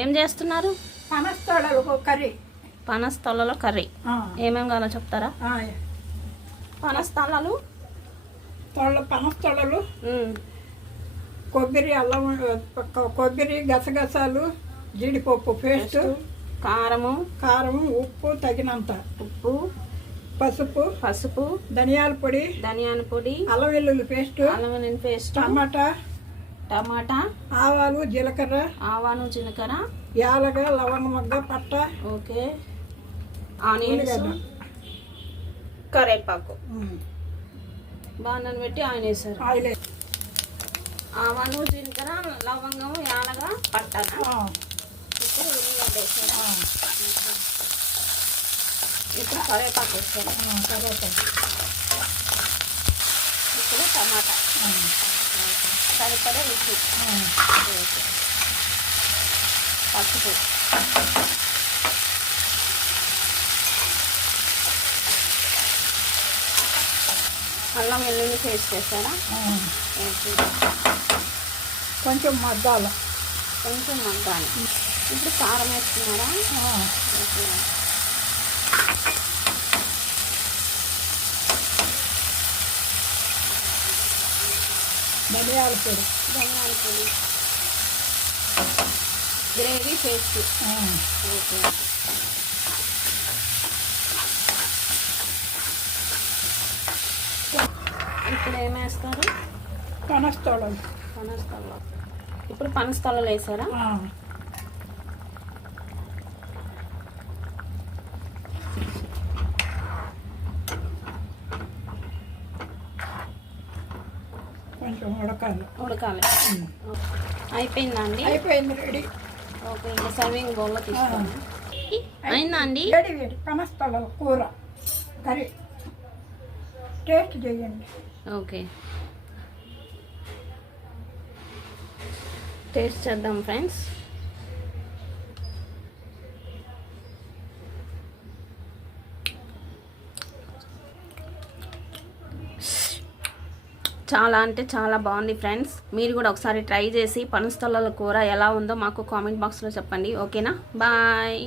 ఏం చేస్తున్నారు? పనస్తోళ్ళలో curry. పనస్తలలో curry ఏమేమి కావాలో చెప్తారా? పనస్తలలు పనస్తోళ్ళలు కొబ్బరి, అల్లం, కొబ్బరి, గసగసాలు, జీడిపప్పు పేస్ట్, కారం, ఉప్పు తగినంత, పసుపు, ధనియాల పొడి, అల్లం వెల్లుల్లి పేస్ట్, టమాటా, ఆవాలు, జీలకర్ర, యాలగ, లవంగ మొగ్గ, పట్ట, ఓకే, ఆనియన్స్, కరేపాకు బాగా పెట్టి ఆయిల్ వేసారు. ఆవాలు, జీలకర్ర, లవంగం, యాలగ, పట్ట, ఇప్పుడు ఉల్లిగడ్డ వేసారు. ఇప్పుడు కరేపాకు వేసారు. ఇప్పుడు టమాటా, సరిపడా ఉప్పు, పసుపు, అల్లం వెల్లుల్లి పేస్ట్ చేస్తారా? కొంచెం మగ్గాలి. ఇప్పుడు కారం వేస్తున్నారా? ధనియాల పొడి, గ్రేవీ పేస్ట్, ఓకే. ఇప్పుడు ఏమేస్తారు? పనస్తోళ్ళలు. ఇప్పుడు పనస్తలలో వేసారా? కొంచెం ఉడకాలి. అయిపోయిందా అండి? అయిపోయింది, రెడీ. ఓకే, ఇంకా సర్వింగ్ బౌల్లో తీసుకోండి. అయిందా అండి? వేడి పనస్తోళ్ళ కూర కర్రీ. టేస్ట్ చేయండి. ఓకే, టేస్ట్ చేద్దాం ఫ్రెండ్స్. చాలా అంటే చాలా బాగుంది ఫ్రెండ్స్. మీరు కూడా ఒకసారి ట్రై చేసి పనస్తల కూర ఎలా ఉందో మాకు కామెంట్ బాక్స్లో చెప్పండి. ఓకేనా? బాయ్.